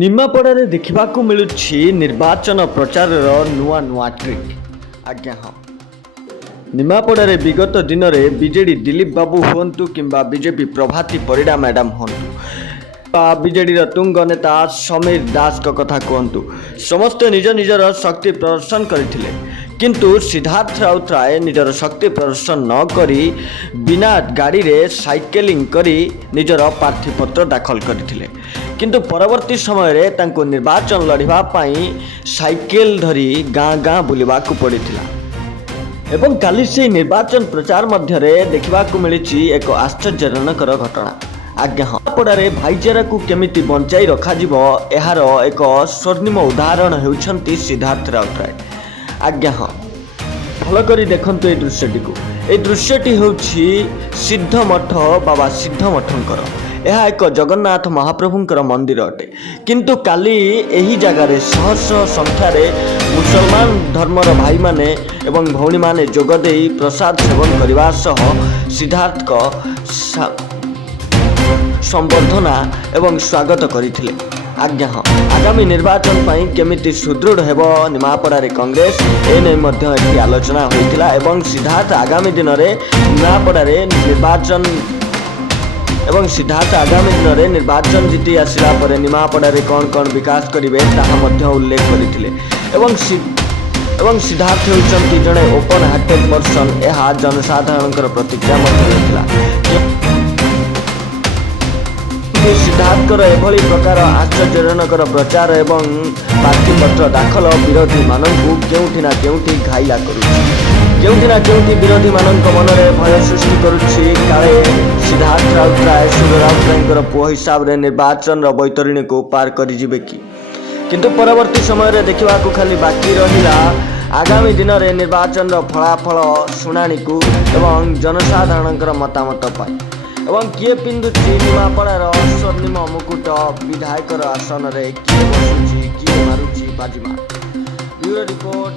ନିମାପଡ଼ାରେ ଦେଖିବାକୁ ମିଳୁଛି ନିର୍ବାଚନ ପ୍ରଚାରର ନୂଆ ନୂଆ ଟ୍ରିକ୍। ଆଜ୍ଞା ହଁ, ନିମାପଡ଼ାରେ ବିଗତ ଦିନରେ ବିଜେଡି ଦିଲ୍ଲୀପ ବାବୁ ହୁଅନ୍ତୁ କିମ୍ବା ବିଜେପି ପ୍ରଭାତୀ ପରିଡ଼ା ମ୍ୟାଡ଼ାମ ହୁଅନ୍ତୁ ବା ବିଜେଡିର ତୁଙ୍ଗ ନେତା ସମୀର ଦାସଙ୍କ କଥା କୁହନ୍ତୁ, ସମସ୍ତେ ନିଜ ନିଜର ଶକ୍ତି ପ୍ରଦର୍ଶନ କରିଥିଲେ। କିନ୍ତୁ ସିଦ୍ଧାର୍ଥ ରାଉତରାୟ ନିଜର ଶକ୍ତି ପ୍ରଦର୍ଶନ ନ କରି ବିନା ଗାଡ଼ିରେ ସାଇକେଲିଂ କରି ନିଜର ପ୍ରାର୍ଥୀପତ୍ର ଦାଖଲ କରିଥିଲେ। କିନ୍ତୁ ପରବର୍ତ୍ତୀ ସମୟରେ ତାଙ୍କୁ ନିର୍ବାଚନ ଲଢ଼ିବା ପାଇଁ ସାଇକେଲ ଧରି ଗାଁ ଗାଁ ବୁଲିବାକୁ ପଡ଼ିଥିଲା। ଏବଂ କାଲି ସେହି ନିର୍ବାଚନ ପ୍ରଚାର ମଧ୍ୟରେ ଦେଖିବାକୁ ମିଳିଛି ଏକ ଆଶ୍ଚର୍ଯ୍ୟଜନକର ଘଟଣା। ଆଜ୍ଞା ହଁ, ନିମାପଡ଼ାରେ ଭାଇଚାରାକୁ କେମିତି ବଞ୍ଚାଇ ରଖାଯିବ ଏହାର ଏକ ସ୍ୱର୍ଣ୍ଣିମ ଉଦାହରଣ ହେଉଛନ୍ତି ସିଦ୍ଧାର୍ଥ ରାଉତରାୟ। ଆଜ୍ଞା ହଁ, ଭଲ କରି ଦେଖନ୍ତୁ ଏହି ଦୃଶ୍ୟଟିକୁ। ଏହି ଦୃଶ୍ୟଟି ହେଉଛି ସିଦ୍ଧ ମଠ ବାବା ସିଦ୍ଧ ମଠଙ୍କର। ଏହା ଏକ ଜଗନ୍ନାଥ ମହାପ୍ରଭୁଙ୍କର ମନ୍ଦିର ଅଟେ। କିନ୍ତୁ କାଲି ଏହି ଜାଗାରେ ଶହ ଶହ ସଂଖ୍ୟାରେ ମୁସଲମାନ ଧର୍ମର ଭାଇମାନେ ଏବଂ ଭଉଣୀମାନେ ଯୋଗ ଦେଇ ପ୍ରସାଦ ସେବନ କରିବା ସହ ସିଦ୍ଧାର୍ଥଙ୍କ ସମ୍ବର୍ଦ୍ଧନା ଏବଂ ସ୍ୱାଗତ କରିଥିଲେ। ଆଜ୍ଞା ହଁ, ଆଗାମୀ ନିର୍ବାଚନ ପାଇଁ କେମିତି ସୁଦୃଢ଼ ହେବ ନିମାପଡ଼ାରେ କଂଗ୍ରେସ, ଏ ନେଇ ମଧ୍ୟ ଏଠି ଆଲୋଚନା ହୋଇଥିଲା। ଏବଂ ସିଦ୍ଧାର୍ଥ ଆଗାମୀ ଦିନରେ ନିର୍ବାଚନ ଜିତି ଆସିଲା ପରେ ନିମାପଡ଼ାରେ କ'ଣ କ'ଣ ବିକାଶ କରିବେ ତାହା ମଧ୍ୟ ଉଲ୍ଲେଖ କରିଥିଲେ। ଏବଂ ସିଦ୍ଧାର୍ଥ ହେଉଛନ୍ତି ଜଣେ ଓପନ୍ ହାର୍ଟେଡ୍ ପର୍ସନ୍, ଏହା ଜନସାଧାରଣଙ୍କର ପ୍ରତିକ୍ରିୟା ମଧ୍ୟ ରହିଥିଲା। ସିଦ୍ଧାର୍ଥଙ୍କର ଏଭଳି ପ୍ରକାର ଆଶ୍ଚର୍ଯ୍ୟଜନକର ପ୍ରଚାର ଏବଂ ପ୍ରାର୍ଥୀପତ୍ର ଦାଖଲ ବିରୋଧୀମାନଙ୍କୁ କେଉଁଠି ନା କେଉଁଠି ଘାଇଲା କରୁଛି। କେଉଁଠି ନା କେଉଁଠି ବିରୋଧୀମାନଙ୍କ ମନରେ ଭୟ ସୃଷ୍ଟି କରୁଛି, କାଳେ ସିଦ୍ଧାର୍ଥ ରାଉତରାୟ ସୁର ରାଉତରାୟଙ୍କର ପୁଅ ହିସାବରେ ନିର୍ବାଚନର ବୈତରଣୀକୁ ପାର କରିଯିବେ କି। କିନ୍ତୁ ପରବର୍ତ୍ତୀ ସମୟରେ ଦେଖିବାକୁ ଖାଲି ବାକି ରହିଲା ଆଗାମୀ ଦିନରେ ନିର୍ବାଚନର ଫଳାଫଳ ଶୁଣାଣିକୁ ଏବଂ ଜନସାଧାରଣଙ୍କର ମତାମତ ପାଇଁ। ଏବଂ କିଏ ପିନ୍ଧୁଛି ନିମାପଡ଼ାର ସ୍ୱର୍ଣ୍ଣିମ ମୁକୁଟ, ବିଧାୟକର ଆସନରେ କିଏ ବସୁଛି, କିଏ ମାରୁଛି ବାଜିମାତ। Bureau report.